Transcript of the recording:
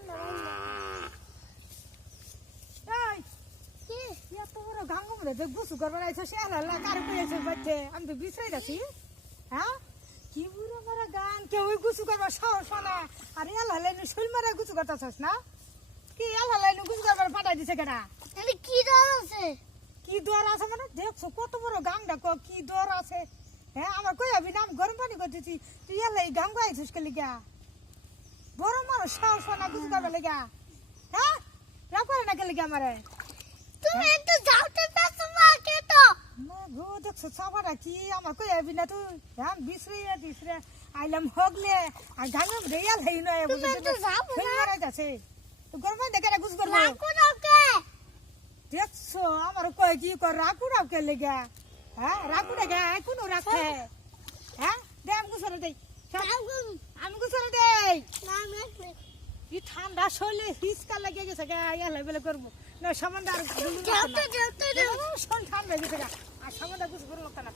রান্না রান্না এই কি এত বড় গাঙ্গম রে দেখ গুছু করবার আইছো সে আল্লাহ কার কইছে বাচ্চা আমি তো বিছরাই যাচ্ছি হ্যাঁ কি বুড়ো মারা গান কেউ গুছু করবার সাহস না আর আল্লাহ লাইনে শৈল মারা গুছু করতেছস না কি আল্লাহ লাইনে গুছু করবার পাঠাই দিছে কেডা তাহলে কি দর আছে কি দর আছে মানে দেখছো কত বড় গাংডা কি দর আছে হ্যাঁ আমার কই আবি নাম গরম পানি করতেছি তুই আল্লাহ এই গাঙ্গ আইছিস কে লিগা বড় মারো সাহস না গুছু করবার লাগা হ্যাঁ রাপারে না কে লিগা আমারে তুমি একটু যাওতে পারছো না কে তো না গো দেখছো সাবারা কি আমার কই আবি না তুই হ্যাঁ বিছরে দিছরে আইলাম হগলে আর গাঙ্গম রেয়াল হই না তুমি একটু যাও না মারা যাচ্ছে তো গরম পানি দেখে গুছু করবো রাখো রাখে দেখছো আমার কই কি কর রাখু রাখে লেগা হ্যাঁ রাখু রেগা কোনো রাখে হ্যাঁ দে আমি গুছরে দেই আমি গুছরে দেই না না এই ঠান্ডা শরীরে হিসকা লেগে গেছে গা ইয়ালে বেলে করবো না সামান্য আর যাওতে যাওতে শরীর ঠান্ডা গেছে গা আর সামান্য গুছ করবো না